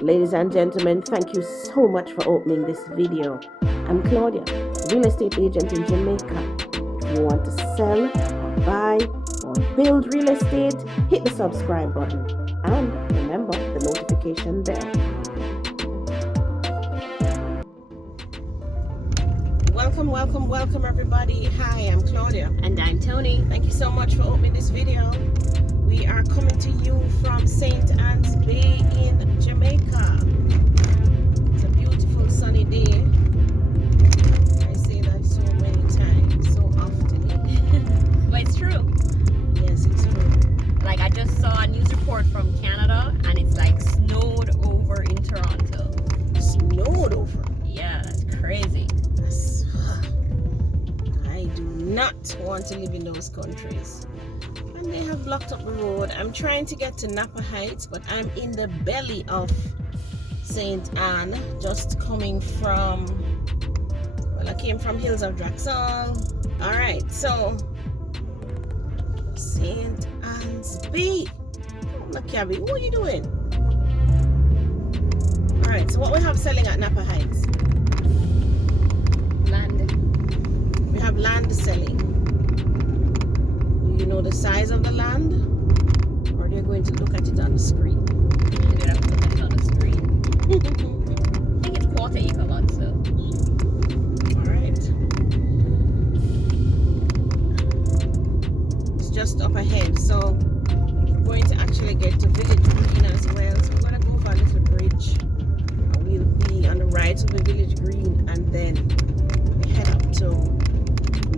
Ladies and gentlemen, thank you so much for opening this video. I'm Claudia, real estate agent in Jamaica. If you want to sell, or buy, or build real estate, hit the subscribe button and remember the notification bell. Welcome everybody. Hi, I'm Claudia. And I'm Tony. Thank you so much for opening this video. We are coming to you from St. Anne's Bay in Jamaica. It's a beautiful sunny day. I say that so many times, so often. But it's true. Yes, it's true. Like, I just saw a news report from Canada and it's like snowed over in Toronto. Snowed over? Yeah, it's crazy. I do not want to live in those countries. And they have blocked up the road. I'm trying to get to Napa Heights, but I'm in the belly of St. Anne, just coming from, well, I came from Hills of Draxall. Alright, so St. Anne's Bay. Oh, Cabby, what are you doing? Alright, so what we have selling at Napa Heights? Land. We have land selling. Do you know the size of the land? Or are they going to look at it on the screen? They're gonna put it on the screen. I think it's quarter acre lot, so. Alright. It's just up ahead, so we're going to actually get to Village Green as well. So we're gonna go over a little bridge. And we'll be on the right of the Village Green and then head up to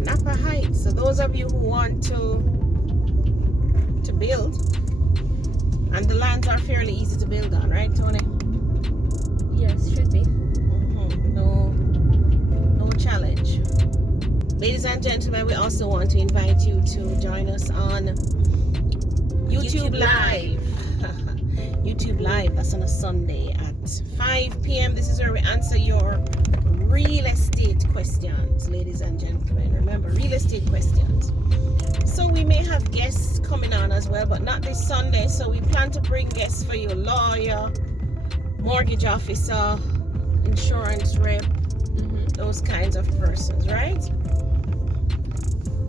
Napa Heights. So those of you who want to build, and the lands are fairly easy to build on, right, Tony? Yes, should be. No challenge. Ladies and gentlemen, we also want to invite you to join us on YouTube Live. YouTube Live, that's on a Sunday at 5 p.m. This is where we answer your real estate questions, ladies and gentlemen. Remember, real estate questions. So we may have guests coming on as well, but not this Sunday. So we plan to bring guests for you: lawyer, mortgage officer, insurance rep, those kinds of persons, right?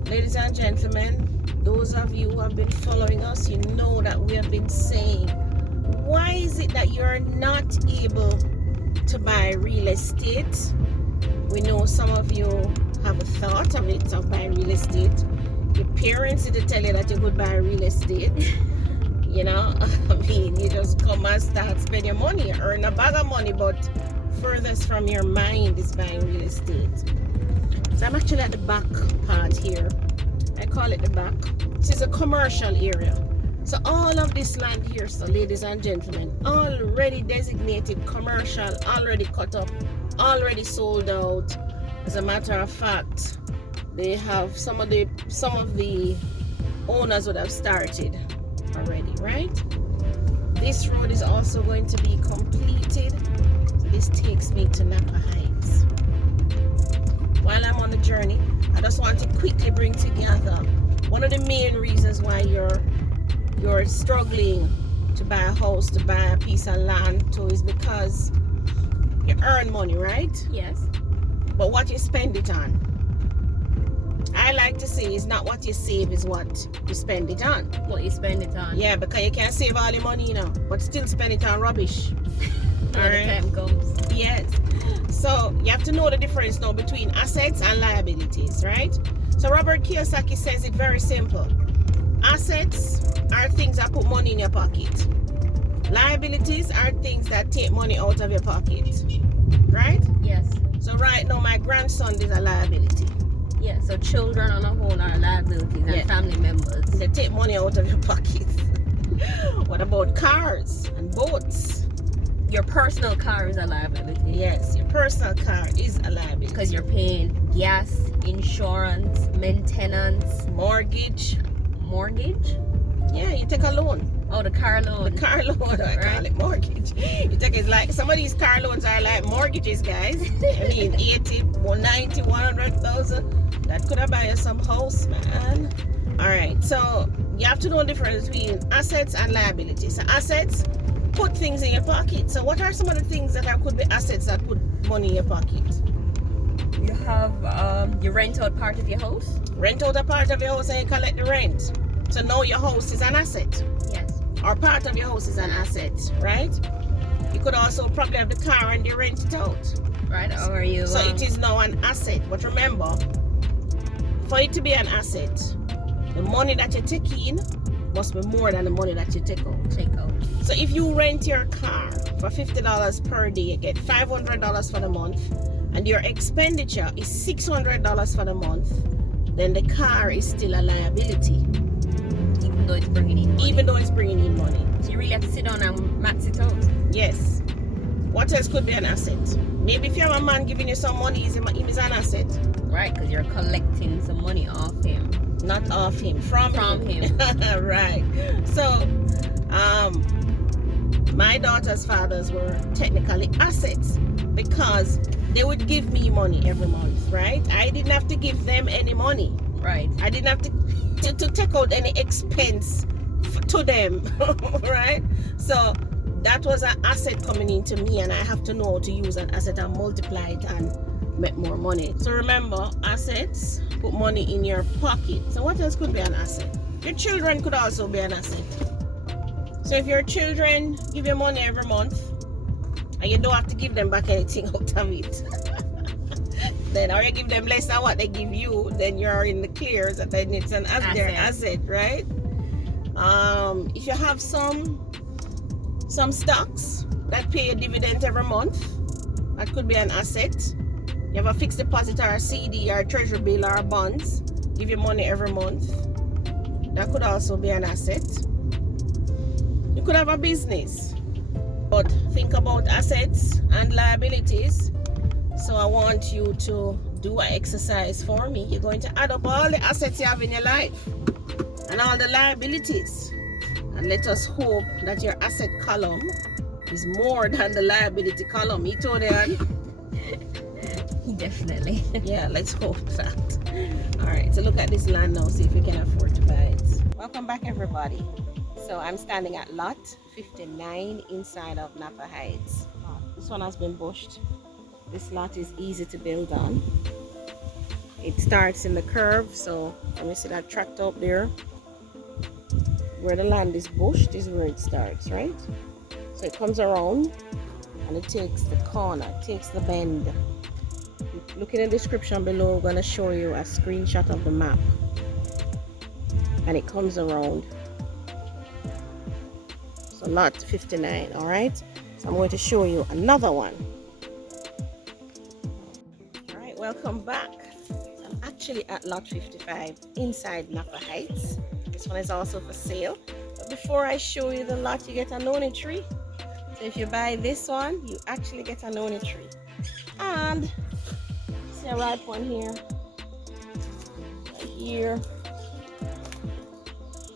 Ladies and gentlemen, those of you who have been following us, you know that we have been saying, why is it that you're not able to buy real estate? We know some of you have a thought of it, of buying real estate. Your parents didn't tell you that you could buy real estate. You know, I mean, you just come and start spending your money, earn a bag of money, but furthest from your mind is buying real estate. So I'm actually at the back part here. I call it the back. This is a commercial area. So all of this land here, so ladies and gentlemen, already designated commercial, already cut up, already sold out. As a matter of fact, they have some of the owners would have started already, right? This road is also going to be completed. So this takes me to Napa Heights. While I'm on the journey, I just want to quickly bring together one of the main reasons why you're struggling to buy a house, to buy a piece of land too, is because you earn money, right? Yes. But what you spend it on, I like to say, is not what you save, is what you spend it on. What you spend it on. Yeah, because you can't save all your money, you know, but still spend it on rubbish. When the time comes. Yes. So you have to know the difference now between assets and liabilities, right? So Robert Kiyosaki says it very simple. Assets are things that put money in your pocket. Liabilities are things that take money out of your pocket, right? Yes. So right now my grandson is a liability. Yeah, so children on a whole are liabilities and family members. They take money out of your pocket. What about cars and boats? Your personal car is a liability. Yes, your personal car is a liability. Because you're paying gas, insurance, maintenance, mortgage. Mortgage? Yeah, you take a loan. Oh, the car loan. The car loan, I call it mortgage. You take it like, some of these car loans are like mortgages, guys. I mean, 80, 190, 100,000. That could have buy you some house, man. All right, so you have to know the difference between assets and liabilities. So assets put things in your pocket. So what are some of the things that could be assets that put money in your pocket? You have you rent out part of your house. Rent out a part of your house and you collect the rent. So now your house is an asset. Yes. Or part of your house is an asset, right? You could also probably have the car and you rent it out. Right, or you... So it is now an asset. But remember, for it to be an asset, the money that you take in must be more than the money that you take out. So if you rent your car for $50 per day, you get $500 for the month, and your expenditure is $600 for the month, then the car is still a liability. Even though it's bringing in money. Even though it's bringing in money. So you really have to sit down and max it out. Yes. What else could be an asset? Maybe if you have a man giving you some money, he's an asset. Right, because you're collecting some money off him. Not off him, from him. Right. So, my daughter's fathers were technically assets because they would give me money every month, right? I didn't have to give them any money. Right. I didn't have to take out any expense to them, right? So that was an asset coming into me, and I have to know how to use an asset and multiply it and make more money. So remember, assets put money in your pocket. So what else could be an asset? Your children could also be an asset. So if your children give you money every month and you don't have to give them back anything out of it, then or you give them less than what they give you, then you're in the clears, and then it's an asset, right? If you have some stocks that pay a dividend every month, that could be an asset. You have a fixed deposit or a CD or a treasury bill or a bonds, give you money every month, that could also be an asset. You could have a business, but think about assets and liabilities. So I want you to do an exercise for me. You're going to add up all the assets you have in your life and all the liabilities, and let us hope that your asset column is more than the liability column. You told them. Definitely. Yeah, let's hope that. All right, so look at this land now, see if we can afford to buy it. Welcome back, everybody. So I'm standing at lot 59 inside of Napa Heights. This one has been bushed. This lot is easy to build on. It starts in the curve, so let me see that tractor up there. Where the land is bushed is where it starts, right? So it comes around and it takes the corner, it takes the bend. Look in the description below, I'm going to show you a screenshot of the map. And it comes around. So lot 59, alright? So I'm going to show you another one. Alright, welcome back. I'm actually at lot 55 inside Napa Heights. This one is also for sale. But before I show you the lot, you get a noni tree. So if you buy this one, you actually get a noni tree. And see a ripe one here. Right here.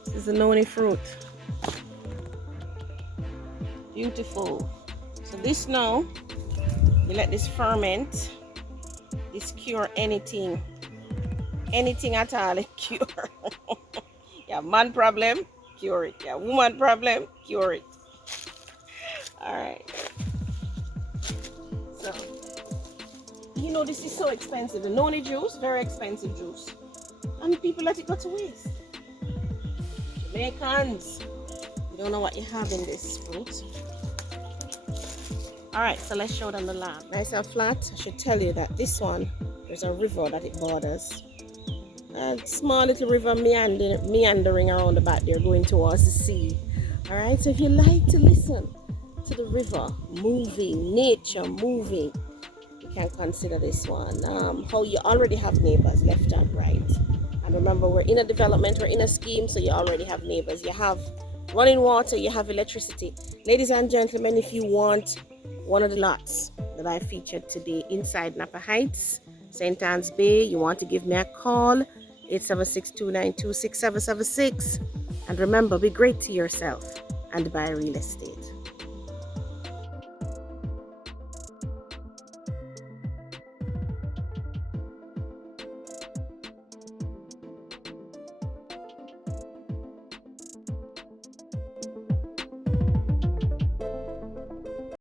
This is a noni fruit. Beautiful. So this now, you let this ferment. This cure anything at all, it cure. Yeah, man problem, cure it. Yeah, woman problem, cure it. All right. So, you know, this is so expensive. The noni juice, very expensive juice, and people let it go to waste. Jamaicans, you don't know what you have in this fruit. All right, so let's show them the land. Nice and flat. I should tell you that this one, there's a river that it borders. A small little river meandering around the back there, going towards the sea. All right, so if you like to listen to the river moving, nature moving, you can consider this one. How you already have neighbors left and right. And remember, we're in a development, we're in a scheme, so you already have neighbors. You have running water, you have electricity. Ladies and gentlemen, if you want one of the lots that I featured today inside Napa Heights, St. Anne's Bay, you want to give me a call, 876-292-6776. And remember, be great to yourself and buy real estate.